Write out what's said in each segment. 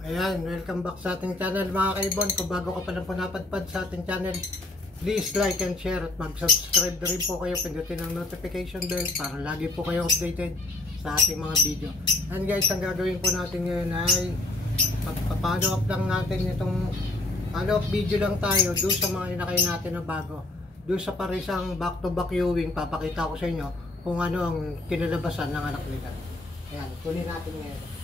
Ayan, welcome back sa ating channel mga kaibon. Kung bago ka pa lang po napadpad sa ating channel, please like and share at mag-subscribe na rin po kayo. Pindutin ang notification bell para lagi po kayo updated sa ating mga video. And guys, ang gagawin po natin ngayon ay follow up lang natin itong follow up video lang tayo doon sa mga inakay natin na bago. Doon sa parisang back to back viewing, papakita ko sa inyo kung ano ang kinalabasan ng anak nila. Ayan, kunin natin ngayon.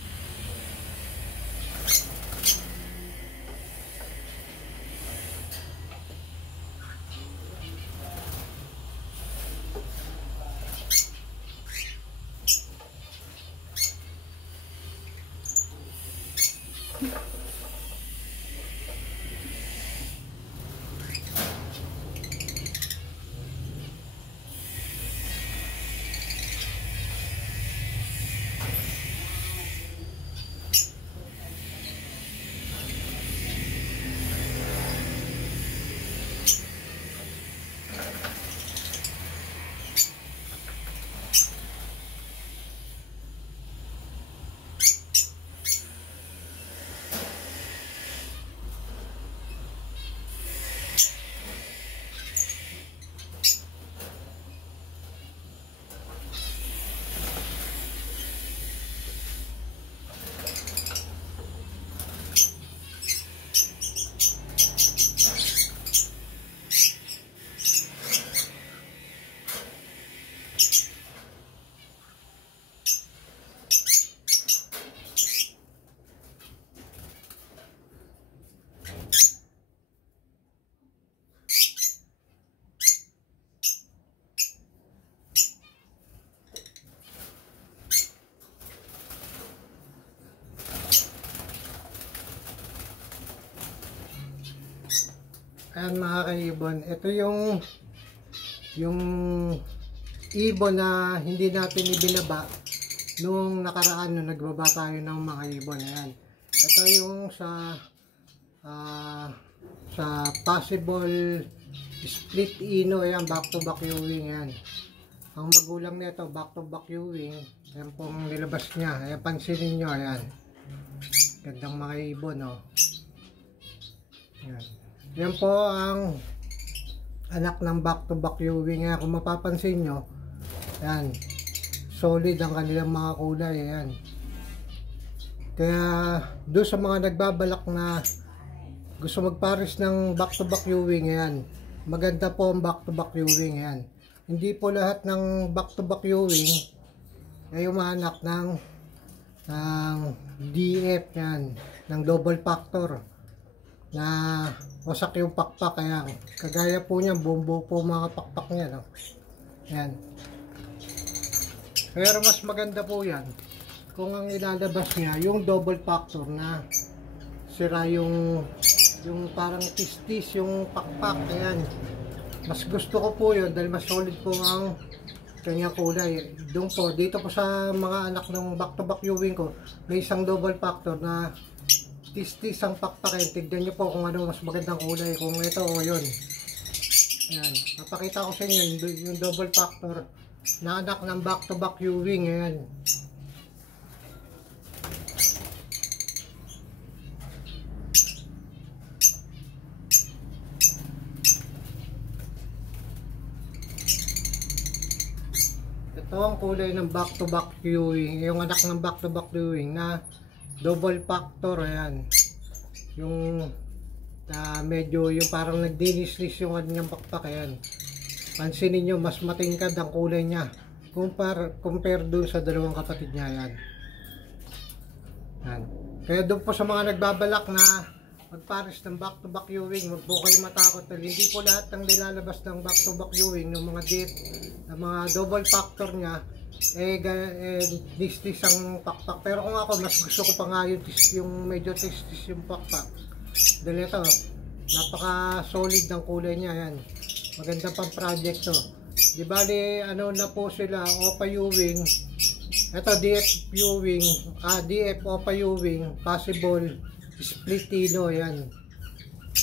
Ayan mga kaibon, ito yung ibon na hindi natin ibinaba nung nakaraan nung nagbaba tayo ng mga ibon. Ayan, ito yung sa possible split ino. Ayan, back to back viewing. Ayan, ang magulang nito back to back viewing. Ayan pong nilabas niya. Ayan, pansinin nyo. Ayan, gandang mga ibon, oh. Ayan, yan po ang anak ng back to back viewing. Ayan, kung mapapansin nyo, ayan, solid ang kanilang mga kulay. Ayan, kaya doon sa mga nagbabalak na gusto magpares ng back to back viewing, ayan, maganda po ang back to back viewing. Ayan, hindi po lahat ng back to back viewing ay umaanak ng DF, yan, ng double factor na wasak yung pakpak. Kaya kagaya po niya, bumbo po mga pakpak niya, no? Yan, pero mas maganda po yan kung ang ilalabas niya yung double factor na sira yung parang tistis yung pakpak. Ayan, mas gusto ko po yun dahil mas solid po ang kanyang kulay. Doon po, dito po sa mga anak ng back to back viewing ko, may isang double factor na tistis ang pakpakin. Tignan nyo po kung ano mas magandang kulay, kung ito o yun. Ayan, napakita ko sa inyo yung double factor na anak ng back to back viewing. Ayan, ito ang kulay ng back to back viewing, yung anak ng back to back viewing na double factor. Ayan, yung medyo yung parang nagdinislis yung kanyang pakpak. Ayan, pansinin nyo, mas matingkad ang kulay niya compare dun sa dalawang kapatid niya. Ayan, ayan, kaya doon po sa mga nagbabalak na magpares ng back to back viewing, wag po kayo matakot dahil hindi po lahat ng nilalabas ng back to back viewing ng mga dip ng mga double factor niya tistis ang pakpak. Pero kung ako, mas gusto ko pa nga yung medyo tistis yung pakpak dahil ito, napaka solid ng kulay niya. Yan, maganda pang project to. Di bali ano na po sila, OPA viewing, ito DF viewing, DF OPA viewing, possible split ino. Yan,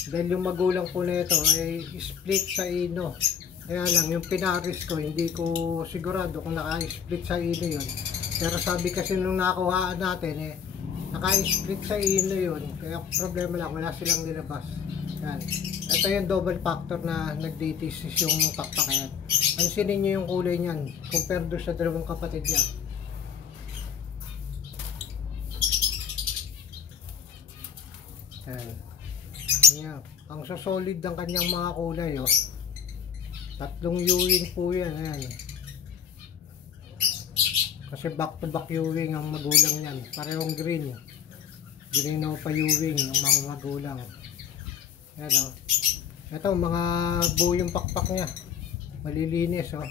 dahil yung magulang po na ito ay split sa ino. Kaya lang, yung pinaris ko, hindi ko sigurado kung naka-split sa ino yun. Pero sabi kasi nung nakuhaan natin, naka-split sa ino yun, kaya problema lang, wala silang nilabas. Yan. Ito yung double factor na nagditisis yung pakpak. Yan. Pansinin nyo yung kulay niyan compared doon sa dalawang kapatid niya. Yan. Yan. Ang solid ng kanyang mga kulay, oh. Tatlong U-wing po yan. Ayan. Kasi back to back U-wing ang magulang yan. Parehong green. Green o pa U-wing ang mga magulang. Ayan, oh. Ito mga buo yung pakpak niya. Malilinis, oh.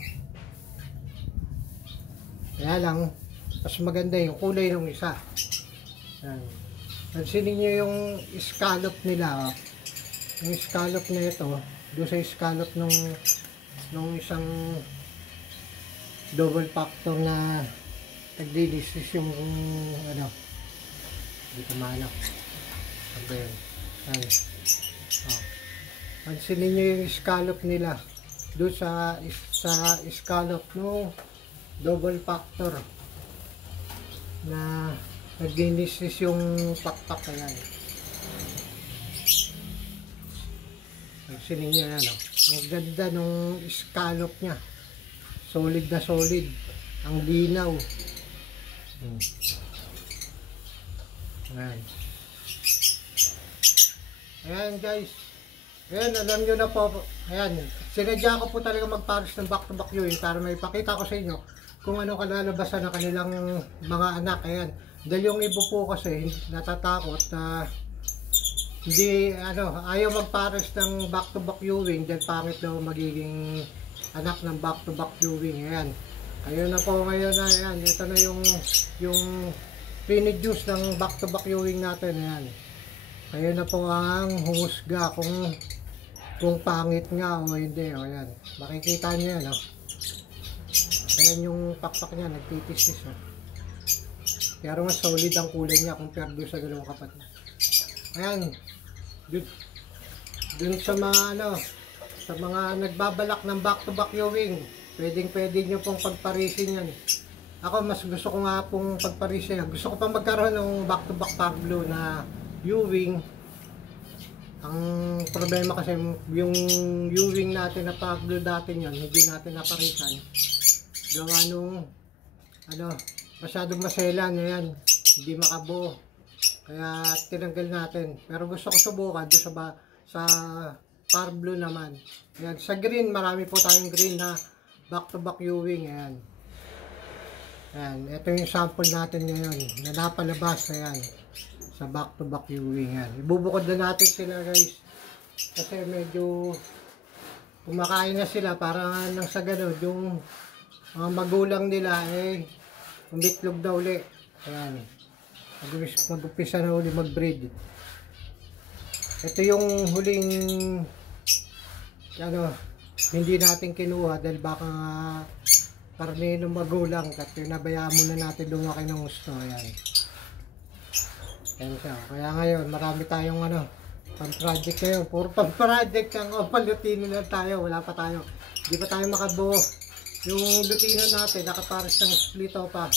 Kaya lang, mas maganda yung kulay ng isa. Ayan. Pansinin nyo yung scallop nila, oh. Yung scallop na ito, doon sa scallop nung isang double factor na naglilisis yung ano, hindi ko maano. Ano yun? Ayan. Oh. Pansinin nyo yung scallop nila doon sa scallop no double factor na naglilisis yung pakpak. Ayan. Pansinin nyo yan, oh. Ang ganda nung scallop nya, solid na solid, ang linaw. Ayan. Ayan guys, ayan, alam nyo na po. Ayan, sinadya ko po talaga magpares ng back to back viewing para may pakita ko sa inyo kung ano kalalabasan ng kanilang mga anak. Ayan, dahil yung ibo po kasi natatakot na hindi, ano, ayaw magpares ng back to back viewing dahil pangit daw magiging anak ng back to back viewing. Ayan, ayun na po ngayon na. Ayan, ito na yung piniduce ng back to back viewing natin. Ayan, ayun na po ang humusga kung pangit nga o hindi. O ayan, makikita nyo yan, oh. Ayan yung pakpak niya, nagtitis. Oh. Pero mas solid ang kulay niya compared doon sa dalawang kapatid. Ayan, dun sa mga ano, sa mga nagbabalak ng back to back viewing, pwede nyo pong pagparisin yan. Ako mas gusto ko nga pong pagparisin. Gusto ko pang magkaroon ng back to back pag blue na viewing. Ang problema kasi yung viewing natin na pag blue dati yan, hindi natin naparisan. Gawa nung ano, masyadong maselan na yan, hindi makabuo. Kaya tinanggal natin. Pero gusto ko subukan doon sa par blue naman. Ayan. Sa green, marami po tayong green na back to back viewing. Ayan. Ayan. Ito yung sample natin ngayon na napalabas. Ayan. Sa back to back viewing. Ayan. Ibubukod na natin sila guys. Kasi medyo kumakain na sila. Para nang sa ganun, yung mga magulang nila umitlog na uli. Ayan. Mag-upisa na uli mag-breed. Ito yung huling ano, hindi natin kinuha dahil baka karne ng magulang kasi nabayaan muna natin lumaki ng gusto. Ayan. Ayan siya. Kaya ngayon marami tayong ano, pang-project ngayon. Puro pang-project ang palutino na tayo. Wala pa tayo. Hindi pa tayo makabuo. Yung lutino natin nakapares ng split o pa.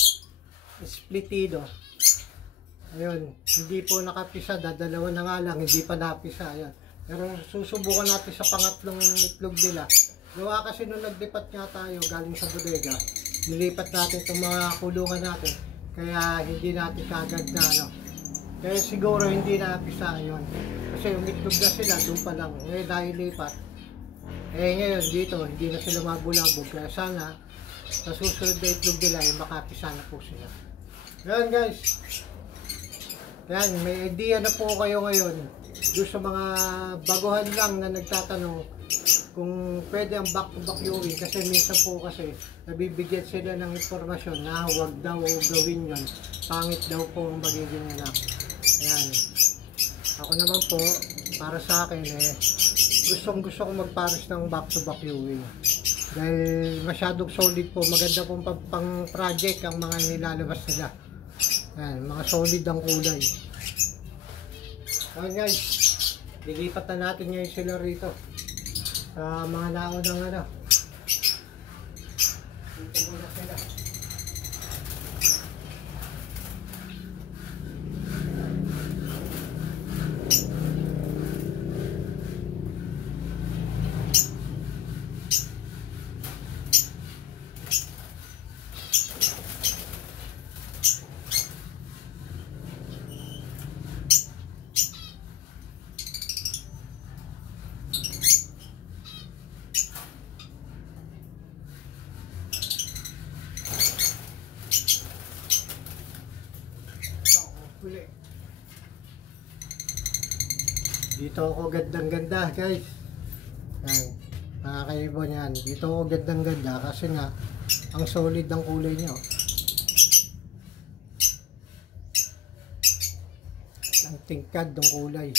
Splitido. Ayun, hindi po nakapisa, dadalawa na nga lang, hindi pa napisa. Ayun. Pero susubukan natin sa pangatlong itlog nila. Gawa kasi nung nagdipat nga tayo galing sa bodega, nilipat natin itong mga kulungan natin. Kaya hindi natin kagad na ano. Kaya siguro hindi napisa. Ayun. Kasi umitlog na sila, doon pa lang. Dahil lipat. Ngayon dito, hindi na sila mabulabog. Kaya sana, sa susunod na itlog nila, makapisa na po sila. Ayun guys. Yan, may idea na po kayo ngayon doon sa mga baguhan lang na nagtatanong kung pwede ang back to back viewing kasi minsan po kasi nabibigyan sila ng informasyon na huwag daw gawin yun, pangit daw po ang magiging anak. Ayan, ako naman po para sa akin gusto ko magpares ng back to back viewing dahil masyadong solid po, maganda pong pang project ang mga nilalabas nila. Ayan, mga solid ang kulay. Ayan guys, lilipat na natin ngayon sila rito sa mga laon ng ano. Dito muna sila. Dito ako gandang ganda guys. Yan. Mga kaibon yan. Dito ako gandang ganda kasi nga ang solid ng kulay niya. Ang tingkad ng kulay.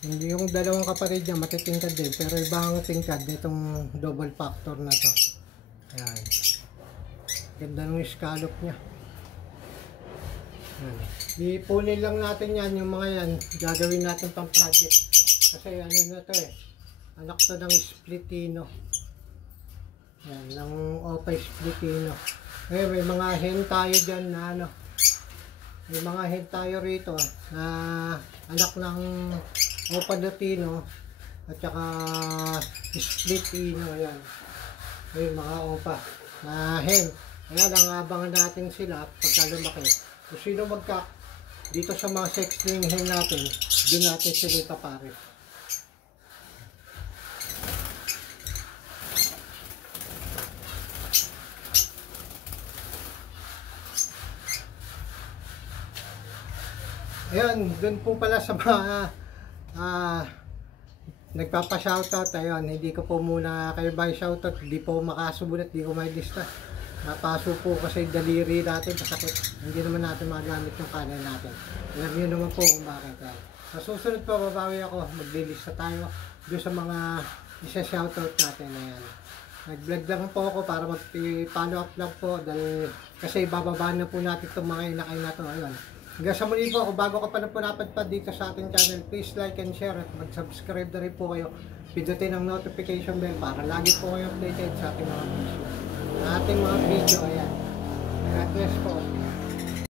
Yung dalawang kapatid niya matitingkad din, pero ibang tingkad nitong double factor na to. Ayan. Ganda ng scallop niya. Ayan. Ipunin lang natin yan, yung mga yan. Gagawin natin pang project. Kasi ano na to eh. Anak to ng splitino. Ayan, ng Opa splitino. Ngayon may mga hen tayo dyan na ano. May mga hen tayo rito na anak ng Opa Latino at saka splitino. Ayan. May mga Opa na hen. Ayan, ang abangan natin sila pagka lumaki. Kung sino magka dito sa mga sexling hen natin, doon natin sila ipapares. Ayan, doon po pala sa mga nagpapa-shoutout. Ayun, hindi ko po muna kayo ba shoutout, hindi po makasubulat, hindi ko may lista. Napaso po kasi daliri natin, masakit. Hindi naman natin magamit yung kanan natin. Alam nyo naman po kung bakit. Sa susunod po, babawi ako, maglilista tayo doon sa mga isa-shoutout natin. Ayan. Nag-vlog lang po ako para mag-follow up lang po dahil kasi bababaan na po natin itong mga inakay na to. Ayun. Hanggang sa muli po, kung bago ka pa na po napadpad dito sa ating channel, please like and share at mag-subscribe na rin po kayo. Pindutin ang notification bell para lagi po kayo updated sa ating mga video. Ayan. God bless po.